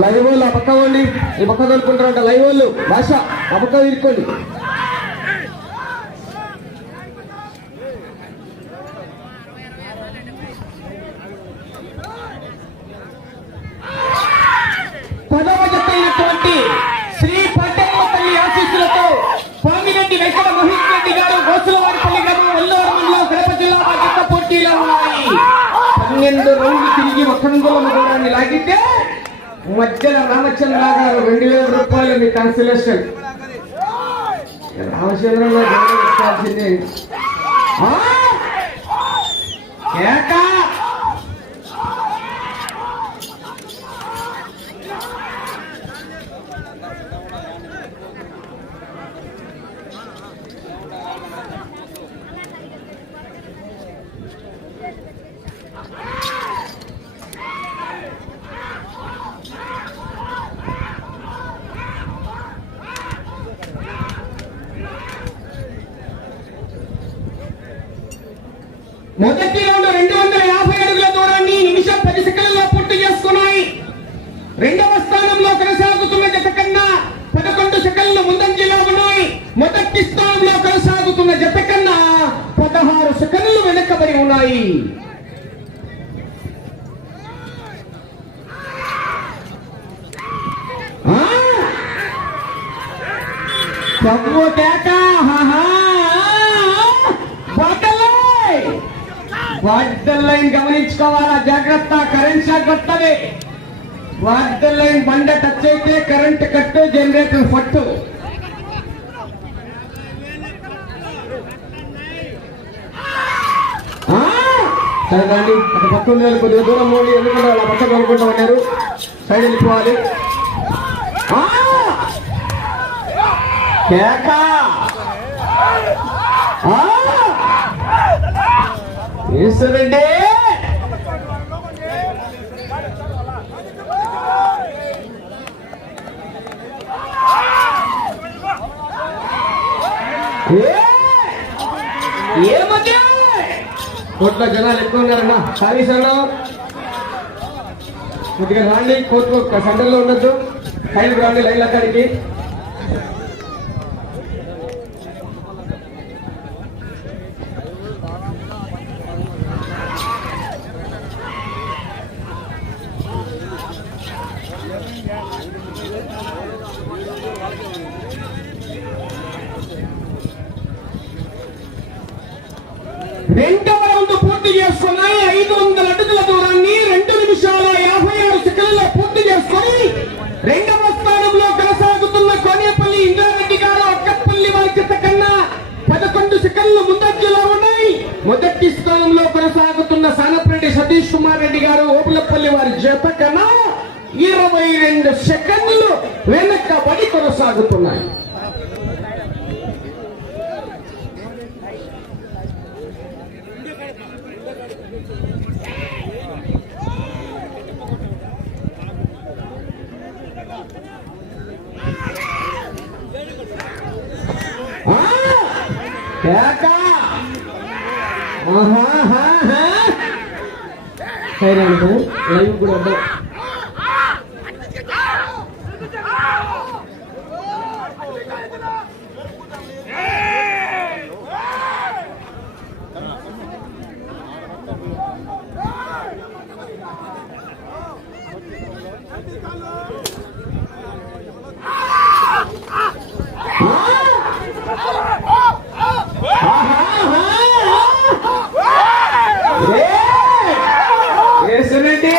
Live వాళ్ళు ఆ పక్క వండి ఈ పక్క తోలుకుంటారంట. లైవ్ వాళ్ళు. భాష ఆ పక్క ఇరుక్కోండి పదవ జత శ్రీ పట్టమ్మ తల్లి ఆశీస్సులతో పామిరెడ్డి వెంకట మహేష్ రెడ్డి గారు గోసులవారిపల్లి గ్రామం వల్లూరు మండలం కడప జిల్లా బాధ్యత పోటీలో ఉన్నాయి. పన్నెండు రౌండ్లు తిరిగి ఒకంగుల దూరాన్ని లాగితే మధ్యన రామచంద్ర గారు రెండు వేల రూపాయలు మీ కన్సలేషన్ రామచంద్రంలో గౌరవించాల్సిందే ఆ! ఏకా మొదటి రౌండ్ రెండు వందల యాభై అడుగుల దూరాన్ని నిమిషం పది సెకండ్లలో పూర్తి చేసుకున్నాయి రెండవ స్థానంలో కొనసాగుతున్న జత కన్నా పదకొండు సెకండ్లు ముందంజలో ఉన్నాయి. మొదటి స్థానంలో కొనసాగుతున్న జత కన్నా పదహారు సెకండ్లు వెనకబడి ఉన్నాయి. ఆ! కేక లైన్ గమనించుకోవాలా జాగ్రత్త కరెంట్ షాక్ వాటర్ లైన్ బండ టచ్ అయితే కరెంట్ కట్టు జనరేటర్ ఫట్టు ఆ! సరే రండి అటు పక్క ఉంది వాళ్ళు కొద్దిగా దూరం పోండి ఎందుకంటే వాళ్ళ పక్క కొనుక్కుంటూ ఉన్నారు. సైడ్ వెళ్ళిపోవాలి. కేక? ఆ! ఈశ్వరుడే ఏమది కోట్ల జనాలు ఎక్కువ ఉన్నారన్న. సారీ సన్న. కొద్దిగా రాండి కోర్టు సెంటర్లో ఉండొద్దు. టైం రాండి లైన్ అక్కడికి రెండవ రౌండ్ పూర్తి చేసుకున్నాయి ఐదు వందల అడుగుల దూరాన్ని రెండు నిమిషాల యాభై ఆరు సెకండ్ల పూర్తి చేసుకొని రెండవ స్థానంలో కొనసాగుతున్న కోనేపల్లి ఇంద్రారెడ్డి గారు అక్కపల్లి వారి జత కన్నా పదకొండు సెకండ్లు ముందంజలో ఉన్నాయి మొదటి స్థానంలో కొనసాగుతున్న సానపరెడ్డి సతీష్ కుమార్ రెడ్డి గారు ఓపులపల్లి వారి జత కన్నా ఇరవై రెండు సెకండ్లు వెనకబడి కొనసాగుతున్నాయి ఆ! కేక! లైవ్ కూడా వద్దాం వేసునండి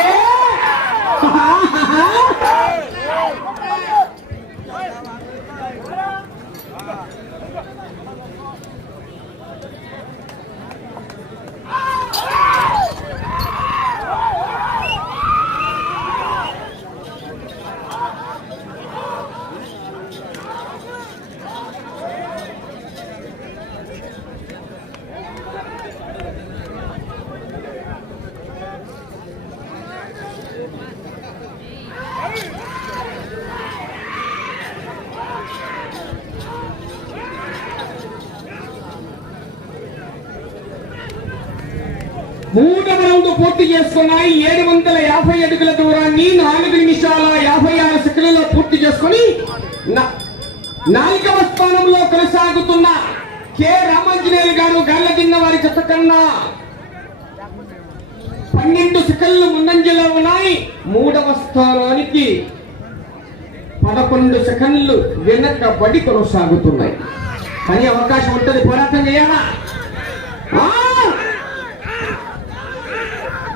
మూడవ రౌండ్ పూర్తి చేసుకున్నాయి ఏడు వందల యాభై అడుగుల దూరాన్ని నాలుగు నిమిషాల యాభై ఆరు సెకండ్లలో పూర్తి చేసుకుని నాలుగవ స్థానంలో కొనసాగుతున్న కె. రామాంజనేయులు గారు గల్ల తిన్న వారి చెత్త కన్నా పన్నెండు సెకండ్లు ముందంజలో ఉన్నాయి. మూడవ స్థానానికి పదకొండు సెకండ్లు వెనకబడి కొనసాగుతున్నాయి. కానీ అవకాశం ఉంటుంది. పోరాటం చేయాలా?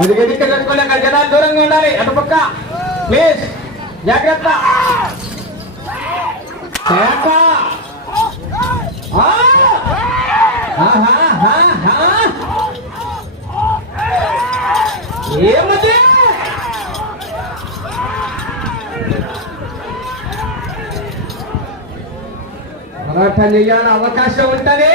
అది గదికి కట్టుకోలేక జనాలు దూరంగా ఉండాలి. అటు పక్క. ప్లీజ్ జాగ్రత్త. ఏమది? పోరాటం చేయాలని అవకాశం ఉంటది.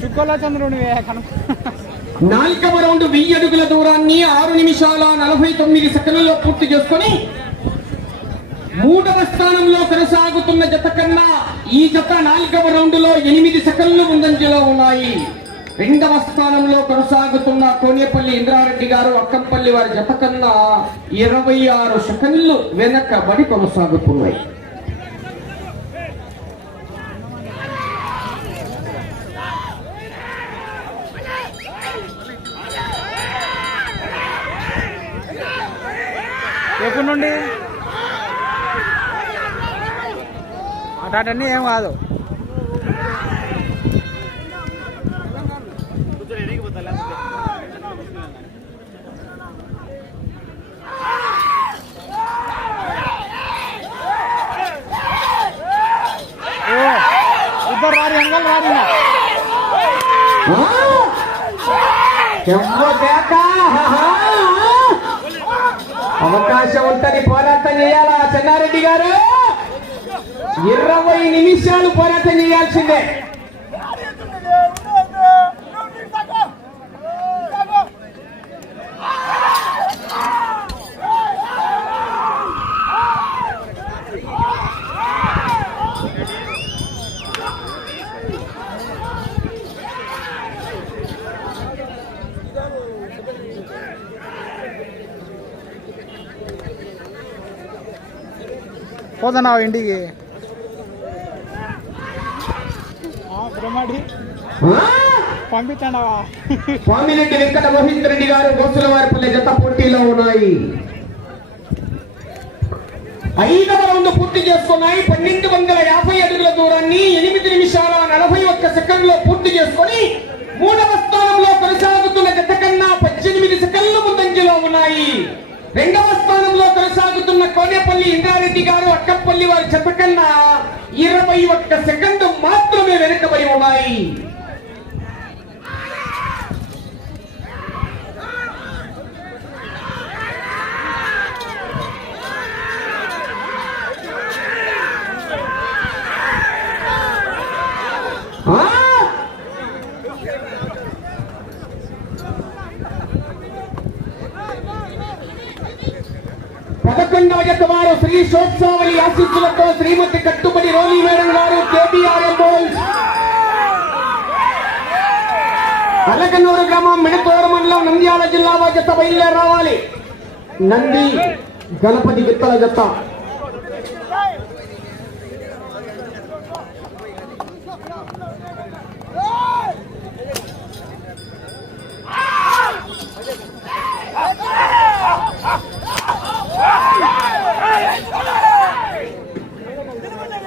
చుక్కల చంద్రుని కనుక నాలుగవ రౌండ్ వెయ్యి అడుగుల దూరాన్ని ఆరు నిమిషాల నలభై తొమ్మిది సెకండ్లలో పూర్తి చేసుకొని మూడవ స్థానంలో కొనసాగుతున్న జత కన్నా ఈ జత నాలుగవ రౌండ్లో ఎనిమిది సెకండ్లు ముందంజలో ఉన్నాయి. రెండవ స్థానంలో కొనసాగుతున్న కోనేపల్లి ఇంద్రారెడ్డి గారు అక్కంపల్లి వారి జత కన్నా ఇరవై ఆరు సెకండ్లు వెనకబడి కొనసాగుతున్నాయి. ఎప్పటి నుండి అటన్నీ ఏం కాదు. అవకాశం ఉంటుంది పోరాటం చేయాలా? చెన్నారెడ్డి గారు? ఇరవై నిమిషాలు పోరాటం చేయాల్సిందే. పోతున్నావు ఇంటికి? ఆ, బ్రహ్మడి ఆ? పంపించండవా స్వామిరెడ్డి వెంకట మోహిత్ రెడ్డి గారు జత పోటీలో ఉన్నాయి. ఐదవ రౌండ్ పూర్తి చేసుకున్నాయి. పన్నెండు వందల యాభై అడుగుల దూరాన్ని ఎనిమిది నిమిషాల నలభై ఒక్క సెకండ్లో పూర్తి చేసుకొని మూడవ స్థానంలో కొనసాగుతున్న జత కన్నా పద్దెనిమిది సెకండ్లు ముందంజలో ఉన్నాయి రెండవ స్థానంలో కొనసాగుతున్న కోనేపల్లి ఇంద్రారెడ్డి గారు అక్కపల్లి వారి చెప్పకన్నా ఇరవై ఒక్క సెకండ్ మాత్రమే వెనుకబడి ఉన్నాయి ఆ! పదకొండవ జత వారు శ్రీ శోత్సావళి ఆశీస్సులతో శ్రీమతి కట్టుబడి రోలి మేడం గారు కేబీఆర్ఎం అలకనూరు గ్రామం మిడతూరు మండలం నంద్యాల జిల్లా వారి జత బయలుదేరి రావాలి. నంది గణపతి గిత్తల జత.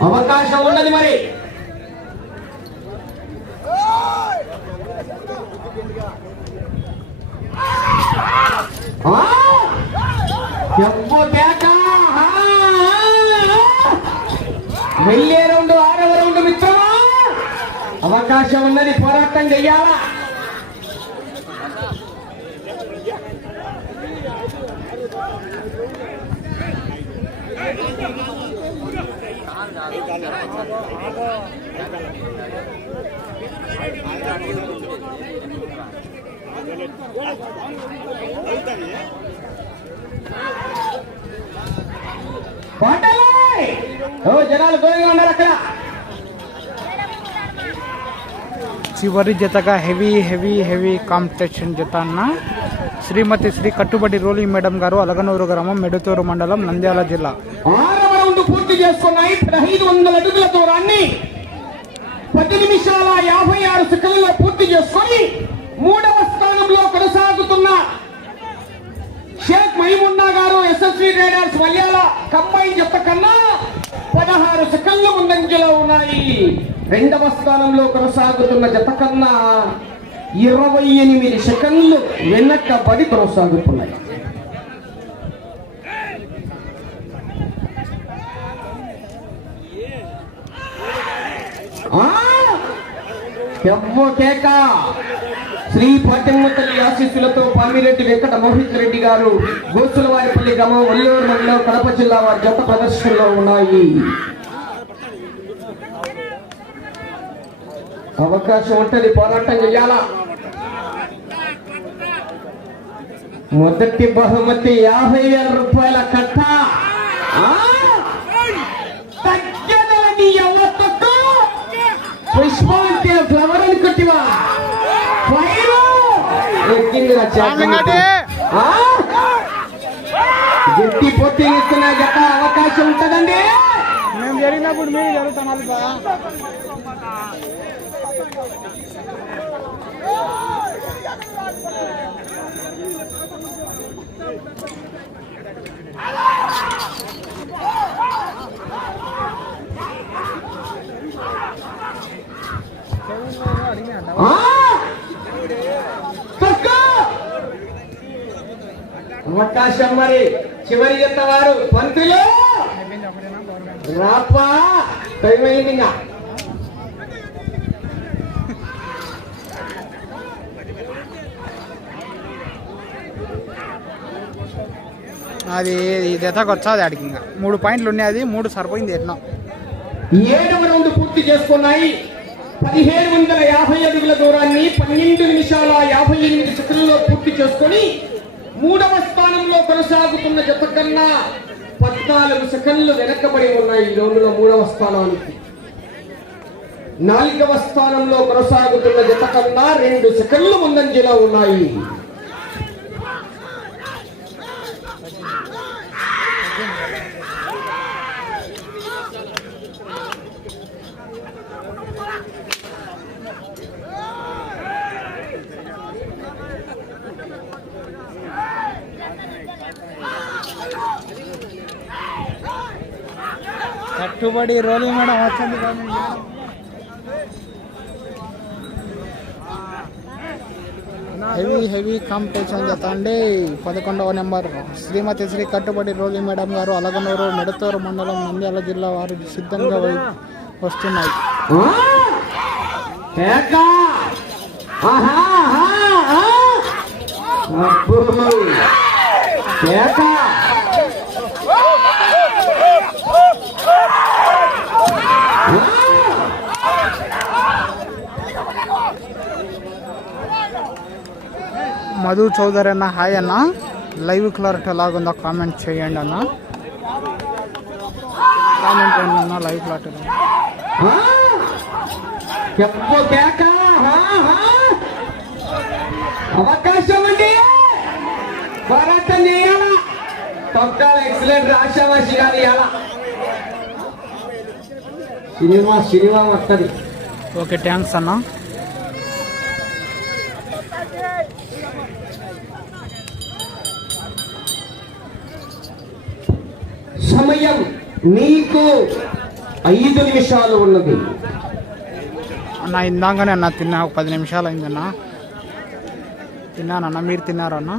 అవకాశం ఉండదు మరి. వెళ్ళే రౌండ్ ఆరవ రౌండ్ మిత్రం అవకాశం ఉన్నది పోరాటం చెయ్యాలా? జనాలు దూరంగా ఉన్నారు అక్కడ. చివరి జతగా హెవీ హెవీ హెవీ కాంపిటీషన్ జత అన్న. శ్రీమతి శ్రీ కట్టుబడి రోలి మేడం గారు అలగనూరు గ్రామం మెడుతూరు మండలం నంద్యాల జిల్లా. చేసుకున్నాయి. పదహైదు వందల అడుగుల దూరాన్ని పది నిమిషాల యాభై ఆరు సెకండ్లలో పూర్తి చేసుకొని మూడవ స్థానంలో కొనసాగుతున్న షేక్ మహిమున్నా గారు ఎస్ఎస్వి రైడర్స్ మల్యాల కంబైన్ జత కన్నా పదహారు సెకండ్లు ముందంజలో ఉన్నాయి. రెండవ స్థానంలో కొనసాగుతున్న జత కన్నా ఇరవై ఎనిమిది సెకండ్లు వెనక్కబడి కొనసాగుతున్నాయి. ఆ! కేక శ్రీ పాటమ్మ తల్లి ఆశీస్సులతో పామిరెడ్డి వెంకట మోహిత్ రెడ్డి గారు గోసులవారిపల్లి గ్రామం వల్లూరు మండలం కడప జిల్లా వారి జత ప్రదర్శనలో ఉన్నాయి. అవకాశం ఉంటుంది పోరాటం చేయాలా మొదటి బహుమతి యాభై వేల రూపాయల కట్ట. పుష్పాంతే ఫ్లవర్ అని కొట్టివా? ఫైరు! ఎక్కిందిరా స్వామిగడ్డి. ఆ? గట్టి పొట్టి ఇస్తున్న జత అవకాశం ఉంటదండి. మేము జరిగినప్పుడు మీరు జరుగుతున్నారు బా ఆ? తక్కువ. మరి చివరి పంతులు. రాపా టైం అయింది ఇంకా. అది ఈ జతకు వచ్చాది ఆడికి ఇంకా. మూడు పాయింట్లు ఉన్నాయి అది మూడు సరిపోయింది ఎన్నో ఏడవ రౌండ్ పూర్తి చేసుకున్నాయి. పదిహేడు వందల యాభై అడుగుల దూరాన్ని పన్నెండు నిమిషాల యాభై ఎనిమిది సెకండ్లలో పూర్తి చేసుకొని మూడవ స్థానంలో కొనసాగుతున్న జత కన్నా పద్నాలుగు సెకండ్లు వెనకబడి ఉన్నాయి ఈ రౌండ్లో మూడవ స్థానానికి. నాలుగవ స్థానంలో కొనసాగుతున్న జత కన్నా రెండు సెకండ్లు ముందంజలో ఉన్నాయి. కట్టుబడి రోలింగ్ మేడం వచ్చింది హెవీ హెవీ కాంపిటీషన్ జత పదకొండవ నెంబర్. శ్రీమతి శ్రీ కట్టుబడి రోలింగ్ మేడం గారు అలగనూరు మెడతూరు మండలం నంద్యాల జిల్లా వారు సిద్ధంగా వస్తున్నాయి. ఆహా, ఆహా, ఆహా! అబ్బో! కేక! మధు చౌదరి అన్న హాయ్ అన్న. లైవ్ క్లారిటీ ఎలాగుందో కామెంట్ చేయండి అన్న. కామెంట్ చేయండి అన్న లైవ్ క్లారిటీ! అవకాశం అండి పోరాటం చేయాలా తొక్కాల ఎక్సలెంట్ రాశావాసి గారు ఇవాళ సినిమా సినిమా వస్తుంది. ఓకే థ్యాంక్స్ అన్న. సమయం నీకు ఐదు నిమిషాలు ఉన్నది. అన్న ఇందాకనే అన్న తిన్నా ఒక పది నిమిషాలు అయిందన్న తిన్నానన్న మీరు తిన్నారన్న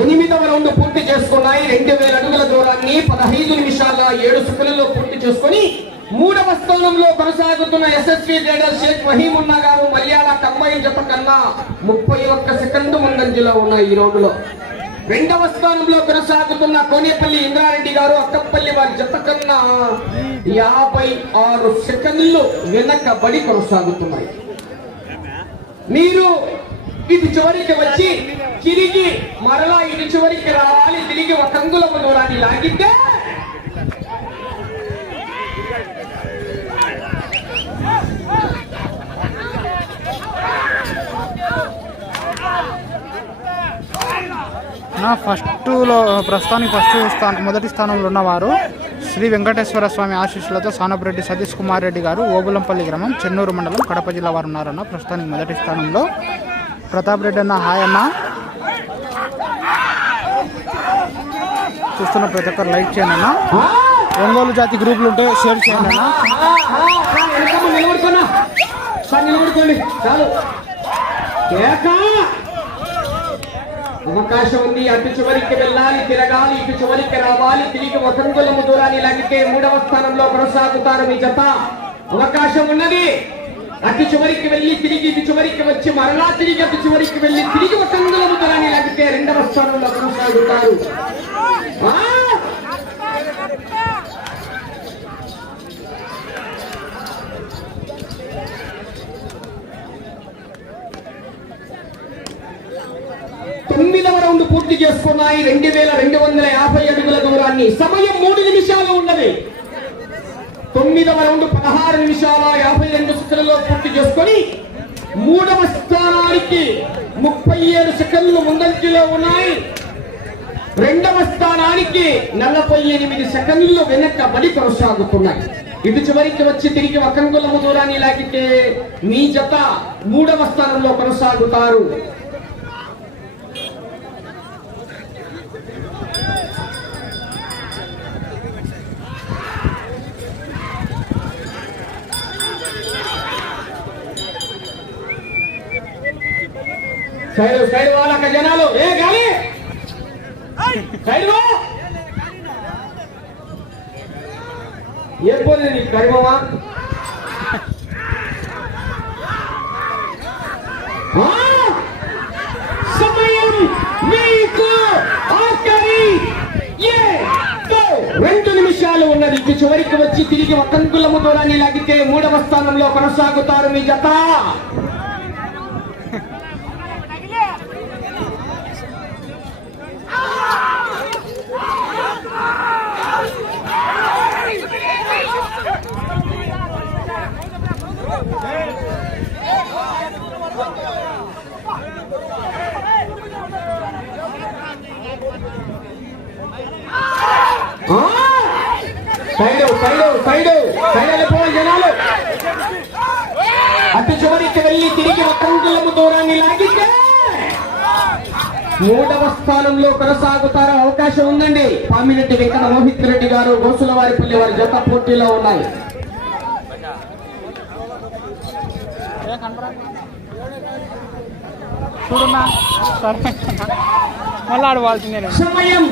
ఎనిమిదవ రౌండ్ పూర్తి చేసుకున్నాయి. రెండు వేల అడుగుల దూరాన్ని పదహైదు నిమిషాల ఏడు సెకండ్లలో పూర్తి చేసుకొని మూడవ స్థానంలో కొనసాగుతున్న ఎస్ఎస్వి ట్రేడర్ షేక్ మహీమున్నా గారు మలయాళ కంబైన్ జత కన్నా ముప్పై ఒక్క సెకండ్ ముందంజలో ఉన్నాయి ఈ రౌండ్లో. రెండవ స్థానంలో కొనసాగుతున్న కోనేపల్లి ఇంద్రారెడ్డి గారు అక్కపల్లి వారి జత కన్నా యాభై ఆరు సెకండ్లు వెనకబడి కొనసాగుతున్నాయి. మీరు ఇటు చివరికి వచ్చి తిరిగి మరలా ఇటు చివరికి రావాలి తిరిగి ఒక అంగుళము దూరాన్ని లాగితే ఫస్ట్లో ప్రస్తుతానికి ఫస్ట్ స్థానం మొదటి స్థానంలో ఉన్నవారు శ్రీ వెంకటేశ్వర స్వామి ఆశీస్సులతో సానపరెడ్డి సతీష్ కుమార్ రెడ్డి గారు ఓబులంపల్లి గ్రామం చెన్నూరు మండలం కడప జిల్లా వారు ఉన్నారన్న ప్రస్తుతానికి మొదటి స్థానంలో. ప్రతాప్ రెడ్డి అన్న హాయ్ అన్న. చూస్తున్న ప్రతి ఒక్కరు లైక్ చేయండి అన్న. ఒంగోలు జాతి గ్రూపులు ఉంటే షేర్ చేయండి అన్న. నిలబడుకోండి. చాలు. అవకాశం ఉంది. అటు చివరికి వెళ్ళాలి తిరగాలి ఇటు చివరికి రావాలి. తిరిగి ఒక అంగుళము దూరాన్ని లాగితే మూడవ స్థానంలో కొనసాగుతారు మీ జత. అవకాశం ఉన్నది. అటు చివరికి వెళ్ళి తిరిగి ఇటు చివరికి వచ్చి మరలా తిరిగి అటు చివరికి వెళ్ళి తిరిగి ఒక అంగుళము దూరాన్ని లాగితే రెండవ స్థానంలో కొనసాగుతారు ఆ! తొమ్మిదవ రౌండ్ పూర్తి చేసుకున్నాయి. రెండు వేల రెండు వందల యాభై అడుగుల దూరాన్ని. సమయం మూడు నిమిషాలు ఉన్నది. తొమ్మిదవ రౌండ్ పదహారు నిమిషాల యాభై రెండు సెకండ్లలో పూర్తి చేసుకొని మూడవ స్థానానికి ముప్పై ఏడు సెకండ్లు ముందంజలో ఉన్నాయి. రెండవ స్థానానికి నలభై ఎనిమిది సెకండ్లు వెనకబడి కొనసాగుతున్నాయి. ఇటు చివరికి వచ్చి తిరిగి ఒకంగులము దూరాన్ని లాగితే మీ జత మూడవ స్థానంలో కొనసాగుతారు. సైడ్ సైడ్ వాళ్ళక జనాలు. ఏ గాలి? సైడ్. ఏ పోలేదు నీకు కరిమమా సమయం మీకు ఆఖరి. ఏ రెండు నిమిషాలు ఉన్నది. ఇటు చివరికి వచ్చి తిరిగి ఒకంకులము దూరాన్ని లాగితే మూడవ స్థానంలో కొనసాగుతారు మీ జత. సైడు సైడు సైడ్ వెళ్ళిపోవాలి జనాలు. అటు చివరికి వెళ్ళి తిరిగి ఒక్కంకులము దూరాన్ని లాగితే మూడవ స్థానంలో కొనసాగుతారు. అవకాశం ఉందండి. పామిరెడ్డి వెంకట మోహిత్ రెడ్డి గారు గోసుల వారిపల్లి వారి జత పోటీలో ఉన్నాయి. చూడన్నా. సరే మళ్ళీ ఆడవలసిందే నేను. సమయం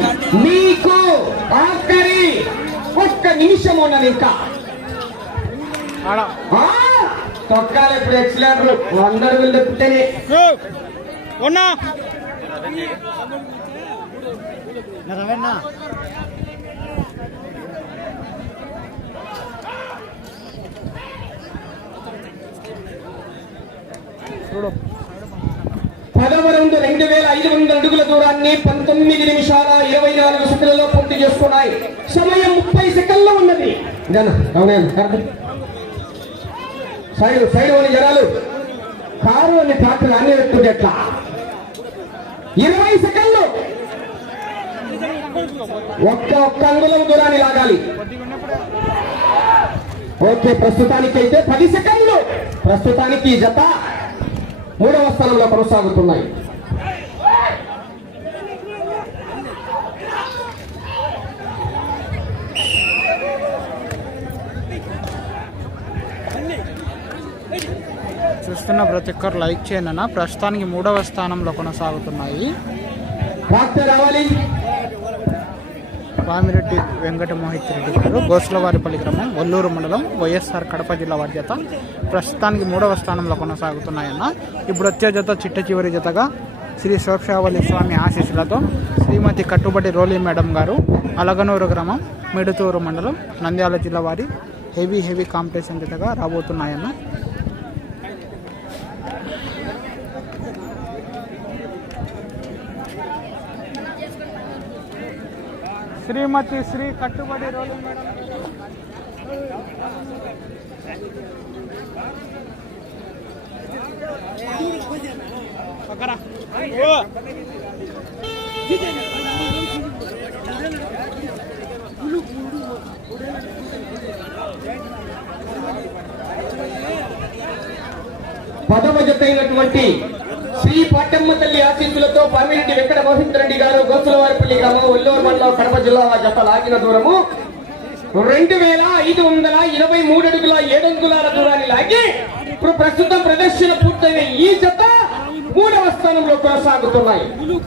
మీకు ఆఖరి ఒక్క నిమిషం ఉన్నది ఇంకా ఆడ! తొక్కాలి ఇప్పుడు ఎక్సలేటర్. అందరు వెళ్ళి పుట్టేనే ఉన్నా. చూడు. పదవ రౌండ్ రెండు వేల ఐదు వందల అడుగుల దూరాన్ని పంతొమ్మిది నిమిషాల ఇరవై నాలుగు సెకండ్లలో పూర్తి చేసుకున్నాయి. సమయం ముప్పై సెకండ్లు ఉన్నది. సైడ్ సైడ్ అని జనాలు. కారు అని ట్రాక్టర్ అన్ని పెట్టుకుంటే ఎట్లా? ఇరవై సెకండ్లు. ఒక్క ఒక్క అంగుళం దూరాన్ని లాగాలి. ఓకే ప్రస్తుతానికి అయితే పది సెకండ్లు. ప్రస్తుతానికి ఈ జత. మూడవ స్థానంలో కొనసాగుతున్నాయి. చూస్తున్న ప్రతి ఒక్కరు లైక్ చేయండి అన్న. ప్రస్తుతానికి మూడవ స్థానంలో కొనసాగుతున్నాయి. రావాలి. పామిరెడ్డి వెంకట మోహిత్ రెడ్డి గారు గోసులవారిపల్లి గ్రామం ఒల్లూరు మండలం వైఎస్ఆర్ కడప జిల్లా వారి జత ప్రస్తుతానికి మూడవ స్థానంలో కొనసాగుతున్నాయన్న. ఇప్పుడు వచ్చే జత చిట్ట చివరి జతగా శ్రీ శోక్షావళి స్వామి ఆశీస్సులతో శ్రీమతి కట్టుబడి రోలీ మేడం గారు అలగనూరు గ్రామం మిడుతూరు మండలం నంద్యాల జిల్లా వారి హెవీ హెవీ కాంపిటీషన్ జతగా రాబోతున్నాయన్న. శ్రీమతి శ్రీ కట్టుబడి రోజు మేడం పక్కరా. ఓ. పదవ శ్రీ పట్టమ్మ తల్లి ఆశీస్సులతో పామిరెడ్డి వెంకట మోహిత్ రెడ్డి గారు గోసులవారిపల్లి గ్రామం ఒల్లూరు మండలం కడప జిల్లా జత లాగిన దూరము. రెండు వేల ఐదు వందల ఇరవై మూడు అడుగుల ఏడు అంగుళాల దూరాన్ని లాగి ఇప్పుడు ప్రస్తుతం ప్రదర్శన పూర్తయిన ఈ జత మూడవ స్థానంలో కొనసాగుతున్నాయి.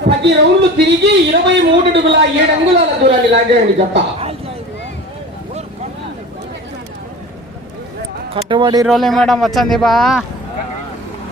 పది రౌండ్లు తిరిగి ఇరవై మూడు అడుగుల ఏడు అంగుళాల దూరాన్ని లాగాయండి జత. కట్టుబడి రోలే మేడం వచ్చింది బా.